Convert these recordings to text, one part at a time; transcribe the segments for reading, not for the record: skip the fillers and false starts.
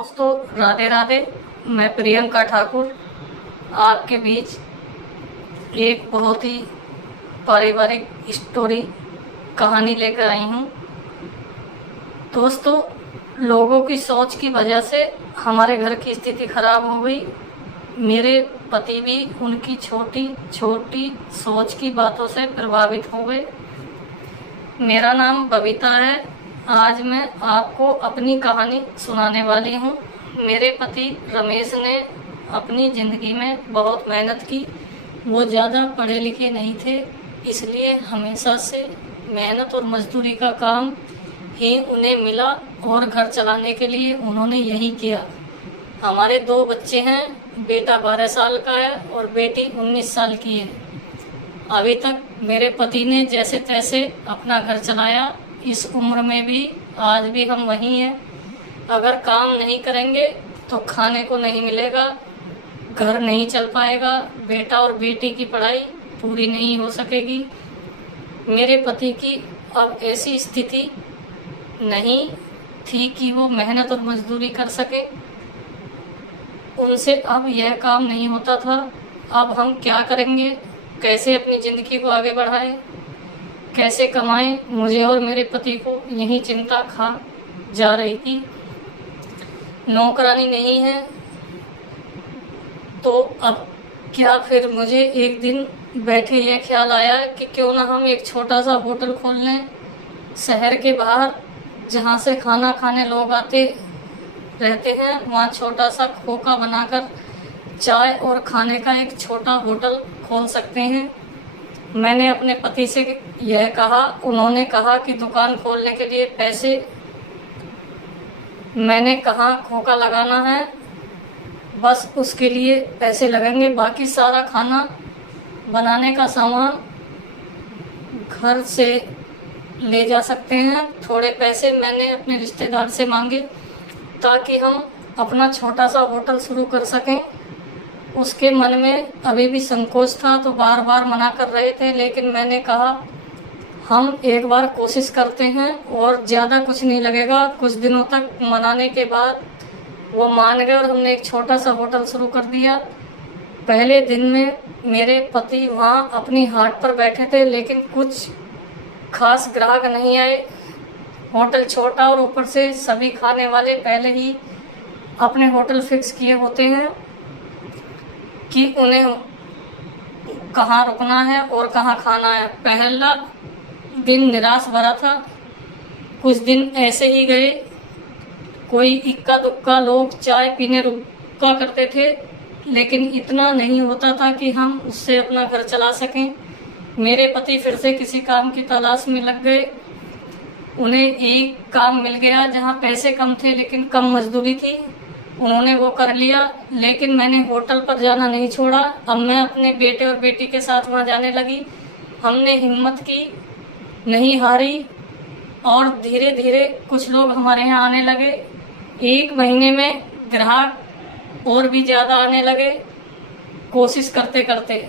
दोस्तों राधे राधे। मैं प्रियंका ठाकुर आपके बीच एक बहुत ही पारिवारिक स्टोरी कहानी लेकर आई हूँ। दोस्तों, लोगों की सोच की वजह से हमारे घर की स्थिति खराब हो गई। मेरे पति भी उनकी छोटी छोटी सोच की बातों से प्रभावित हो गए। मेरा नाम बबीता है। आज मैं आपको अपनी कहानी सुनाने वाली हूँ। मेरे पति रमेश ने अपनी ज़िंदगी में बहुत मेहनत की। वो ज़्यादा पढ़े लिखे नहीं थे, इसलिए हमेशा से मेहनत और मजदूरी का काम ही उन्हें मिला और घर चलाने के लिए उन्होंने यही किया। हमारे 2 बच्चे हैं, बेटा 12 साल का है और बेटी 19 साल की है। अभी तक मेरे पति ने जैसे तैसे अपना घर चलाया। इस उम्र में भी आज भी हम वहीं हैं। अगर काम नहीं करेंगे तो खाने को नहीं मिलेगा, घर नहीं चल पाएगा, बेटा और बेटी की पढ़ाई पूरी नहीं हो सकेगी। मेरे पति की अब ऐसी स्थिति नहीं थी कि वो मेहनत और मजदूरी कर सके। उनसे अब यह काम नहीं होता था। अब हम क्या करेंगे, कैसे अपनी ज़िंदगी को आगे बढ़ाएं, कैसे कमाएं, मुझे और मेरे पति को यही चिंता खा जा रही थी। नौकरानी नहीं है तो अब क्या। फिर मुझे एक दिन बैठे यह ख्याल आया कि क्यों ना हम एक छोटा सा होटल खोल लें शहर के बाहर, जहाँ से खाना खाने लोग आते रहते हैं। वहाँ छोटा सा खोखा बनाकर चाय और खाने का एक छोटा होटल खोल सकते हैं। मैंने अपने पति से यह कहा। उन्होंने कहा कि दुकान खोलने के लिए पैसे, मैंने कहा खोखा लगाना है, बस उसके लिए पैसे लगेंगे, बाकी सारा खाना बनाने का सामान घर से ले जा सकते हैं। थोड़े पैसे मैंने अपने रिश्तेदार से मांगे ताकि हम अपना छोटा सा होटल शुरू कर सकें। उसके मन में अभी भी संकोच था तो बार बार मना कर रहे थे, लेकिन मैंने कहा हम एक बार कोशिश करते हैं और ज़्यादा कुछ नहीं लगेगा। कुछ दिनों तक मनाने के बाद वो मान गए और हमने एक छोटा सा होटल शुरू कर दिया। पहले दिन में मेरे पति वहाँ अपनी हाट पर बैठे थे, लेकिन कुछ खास ग्राहक नहीं आए। होटल छोटा और ऊपर से सभी खाने वाले पहले ही अपने होटल फिक्स किए होते हैं कि उन्हें कहाँ रुकना है और कहाँ खाना है। पहला दिन निराश भरा था। कुछ दिन ऐसे ही गए। कोई इक्का दुक्का लोग चाय पीने रुका करते थे, लेकिन इतना नहीं होता था कि हम उससे अपना घर चला सकें। मेरे पति फिर से किसी काम की तलाश में लग गए। उन्हें एक काम मिल गया जहाँ पैसे कम थे लेकिन कम मजदूरी थी। उन्होंने वो कर लिया, लेकिन मैंने होटल पर जाना नहीं छोड़ा। अब मैं अपने बेटे और बेटी के साथ वहाँ जाने लगी। हमने हिम्मत की, नहीं हारी और धीरे धीरे कुछ लोग हमारे यहाँ आने लगे। 1 महीने में ग्राहक और भी ज़्यादा आने लगे। कोशिश करते करते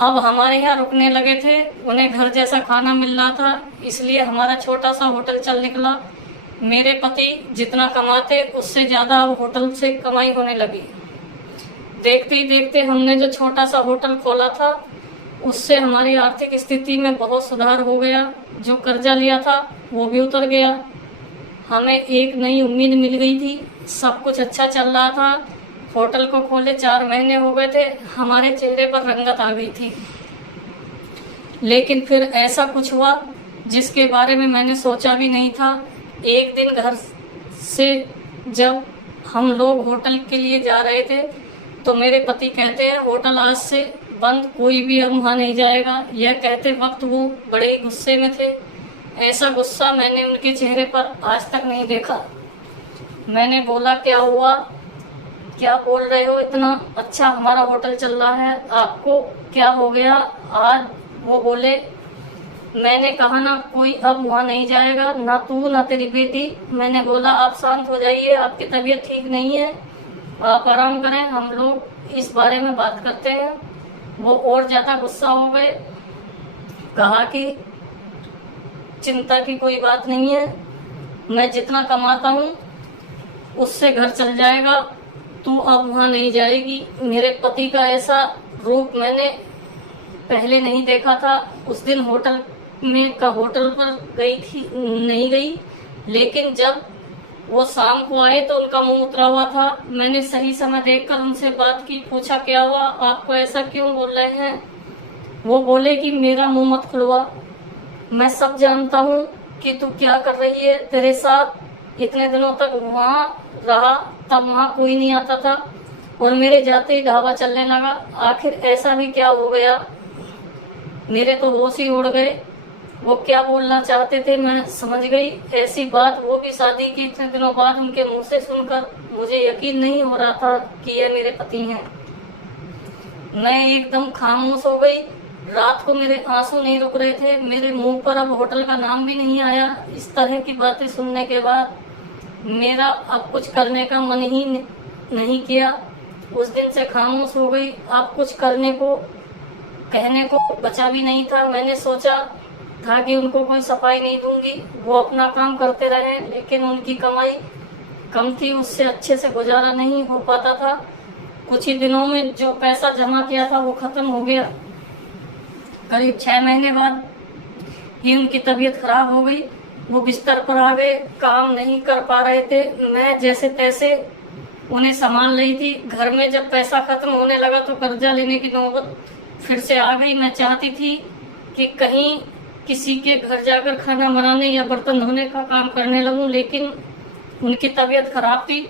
अब हमारे यहाँ रुकने लगे थे। उन्हें घर जैसा खाना मिल रहा था, इसलिए हमारा छोटा सा होटल चल निकला। मेरे पति जितना कमाते उससे ज़्यादा अब होटल से कमाई होने लगी। देखते ही देखते हमने जो छोटा सा होटल खोला था उससे हमारी आर्थिक स्थिति में बहुत सुधार हो गया। जो कर्जा लिया था वो भी उतर गया। हमें एक नई उम्मीद मिल गई थी। सब कुछ अच्छा चल रहा था। होटल को खोले 4 महीने हो गए थे। हमारे चेहरे पर रंगत आ गई थी। लेकिन फिर ऐसा कुछ हुआ जिसके बारे में मैंने सोचा भी नहीं था। एक दिन घर से जब हम लोग होटल के लिए जा रहे थे तो मेरे पति कहते हैं होटल आज से बंद, कोई भी अब वहाँ नहीं जाएगा। यह कहते वक्त वो बड़े ही गुस्से में थे। ऐसा गुस्सा मैंने उनके चेहरे पर आज तक नहीं देखा। मैंने बोला क्या हुआ, क्या बोल रहे हो, इतना अच्छा हमारा होटल चल रहा है, आपको क्या हो गया आज। वो बोले, मैंने कहा ना कोई अब वहाँ नहीं जाएगा, ना तू ना तेरी बेटी। मैंने बोला आप शांत हो जाइए, आपकी तबीयत ठीक नहीं है, आप आराम करें, हम लोग इस बारे में बात करते हैं। वो और ज़्यादा गुस्सा हो गए। कहा कि चिंता की कोई बात नहीं है, मैं जितना कमाता हूँ उससे घर चल जाएगा, तू अब वहाँ नहीं जाएगी। मेरे पति का ऐसा रूप मैंने पहले नहीं देखा था। उस दिन होटल पर गई थी, नहीं गई, लेकिन जब वो शाम को आए तो उनका मुंह उतरा हुआ था। मैंने सही समय देखकर उनसे बात की, पूछा क्या हुआ, आपको ऐसा क्यों बोल रहे हैं। वो बोले कि मेरा मुंह मत खुलवा, मैं सब जानता हूँ कि तू क्या कर रही है। तेरे साथ इतने दिनों तक वहाँ रहा, तब वहाँ कोई नहीं आता था और मेरे जाते ही ढाबा चलने लगा। आखिर ऐसा भी क्या हो गया, मेरे तो होश ही उड़ गए। वो क्या बोलना चाहते थे मैं समझ गई। ऐसी बात वो भी शादी के इतने दिनों बाद उनके मुंह से सुनकर मुझे यकीन नहीं हो रहा था कि ये मेरे पति हैं। मैं एकदम खामोश हो गई। रात को मेरे आंसू नहीं रुक रहे थे, मेरे मुंह पर अब होटल का नाम भी नहीं आया। इस तरह की बातें सुनने के बाद मेरा अब कुछ करने का मन ही नहीं किया। उस दिन से खामोश हो गई। अब कुछ करने को कहने को बचा भी नहीं था। मैंने सोचा था कि उनको कोई सफाई नहीं दूंगी, वो अपना काम करते रहे, लेकिन उनकी कमाई कम थी, उससे अच्छे से गुजारा नहीं हो पाता था। कुछ ही दिनों में जो पैसा जमा किया था वो खत्म हो गया। करीब 6 महीने बाद ही उनकी तबीयत खराब हो गई। वो बिस्तर पर आ गए, काम नहीं कर पा रहे थे। मैं जैसे तैसे उन्हें संभाल रही थी। घर में जब पैसा खत्म होने लगा तो कर्जा लेने की नौबत फिर से आ गई। मैं चाहती थी कि कहीं किसी के घर जाकर खाना बनाने या बर्तन धोने का काम करने लगूं, लेकिन उनकी तबीयत खराब थी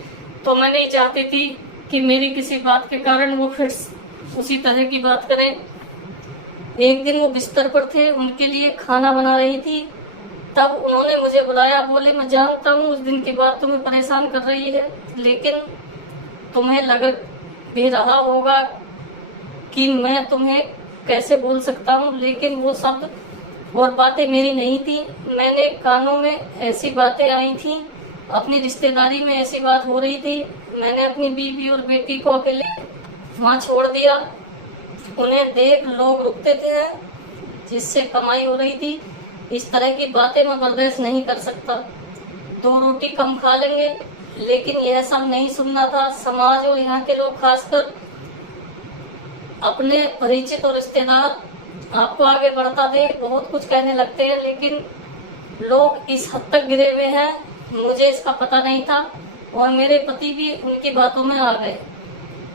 तो मैं नहीं चाहती थी कि मेरी किसी बात के कारण वो फिर उसी तरह की बात करें। एक दिन वो बिस्तर पर थे, उनके लिए खाना बना रही थी, तब उन्होंने मुझे बुलाया। बोले मैं जानता हूँ उस दिन की बात तुम्हें परेशान कर रही है, लेकिन तुम्हें लग भी रहा होगा कि मैं तुम्हें कैसे बोल सकता हूँ, लेकिन वो शब्द और बातें मेरी नहीं थी। मैंने कानों में ऐसी बातें आई थी, अपनी रिश्तेदारी में ऐसी बात हो रही थी। मैंने अपनी बीवी और बेटी को अकेले वहाँ छोड़ दिया। उन्हें देख लोग रुकते थे, जिससे कमाई हो रही थी। इस तरह की बातें मैं बर्दाश्त नहीं कर सकता। 2 रोटी कम खा लेंगे, लेकिन यह सब नहीं सुनना था। समाज और यहाँ के लोग खासकर अपने परिचित और रिश्तेदार आपको आगे बढ़ता देख बहुत कुछ कहने लगते हैं, लेकिन लोग इस हद तक गिरे हुए हैं, मुझे इसका पता नहीं था और मेरे पति भी उनकी बातों में आ गए।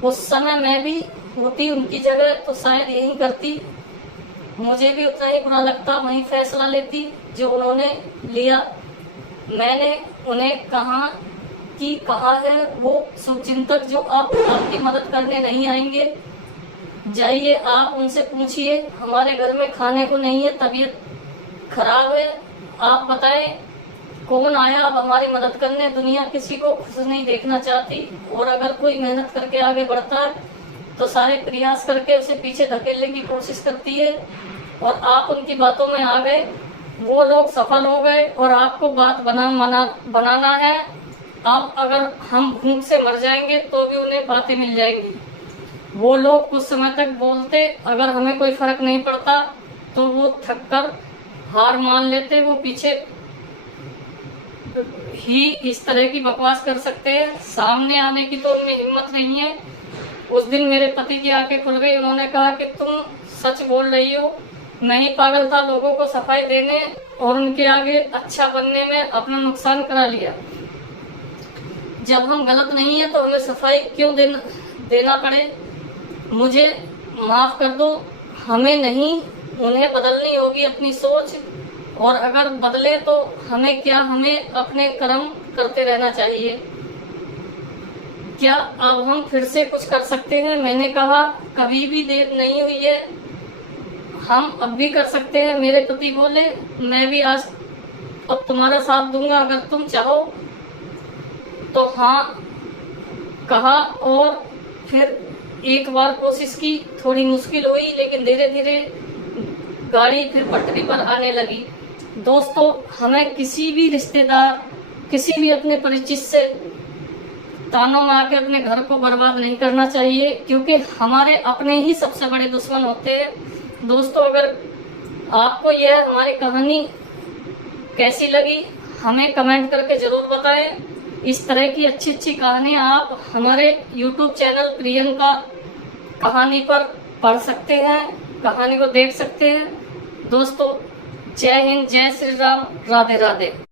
उस समय मैं भी होती उनकी जगह तो शायद यही करती, मुझे भी उतना ही बुरा लगता, वही फैसला लेती जो उन्होंने लिया। मैंने उन्हें कहा है वो शुभचिंतक जो आपकी मदद करने नहीं आएंगे, जाइए आप उनसे पूछिए, हमारे घर में खाने को नहीं है, तबीयत खराब है, आप बताएं कौन आया अब हमारी मदद करने। दुनिया किसी को खुश नहीं देखना चाहती और अगर कोई मेहनत करके आगे बढ़ता है तो सारे प्रयास करके उसे पीछे धकेलने की कोशिश करती है। और आप उनकी बातों में आ गए, वो लोग सफल हो गए और आपको बात बनाना है। अब अगर हम भूख से मर जाएंगे तो भी उन्हें बातें मिल जाएंगी। वो लोग कुछ समय तक बोलते, अगर हमें कोई फर्क नहीं पड़ता तो वो थक कर हार मान लेते। वो पीछे ही इस तरह की बकवास कर सकते हैं, सामने आने की तो उनमें हिम्मत नहीं है। उस दिन मेरे पति की आंखें खुल गई। उन्होंने कहा कि तुम सच बोल रही हो, मैं ही पागल था लोगों को सफाई देने और उनके आगे अच्छा बनने में अपना नुकसान करा लिया। जब हम गलत नहीं है तो हमें सफाई क्यों देना पड़े। मुझे माफ कर दो, हमें नहीं उन्हें बदलनी होगी अपनी सोच, और अगर बदले तो हमें क्या, हमें अपने कर्म करते रहना चाहिए। क्या अब हम फिर से कुछ कर सकते हैं। मैंने कहा कभी भी देर नहीं हुई है, हम अब भी कर सकते हैं। मेरे पति बोले मैं भी आज अब तुम्हारा साथ दूंगा अगर तुम चाहो तो। हाँ कहा और फिर एक बार कोशिश की, थोड़ी मुश्किल हुई लेकिन धीरे धीरे गाड़ी फिर पटरी पर आने लगी। दोस्तों, हमें किसी भी रिश्तेदार, किसी भी अपने परिचित से तानों में आके अपने घर को बर्बाद नहीं करना चाहिए, क्योंकि हमारे अपने ही सबसे बड़े दुश्मन होते हैं। दोस्तों, अगर आपको यह हमारी कहानी कैसी लगी हमें कमेंट करके जरूर बताएं। इस तरह की अच्छी अच्छी कहानियाँ आप हमारे YouTube चैनल प्रियंका कहानी पर पढ़ सकते हैं, कहानी को देख सकते हैं। दोस्तों, जय हिंद, जय श्री राम, राधे राधे।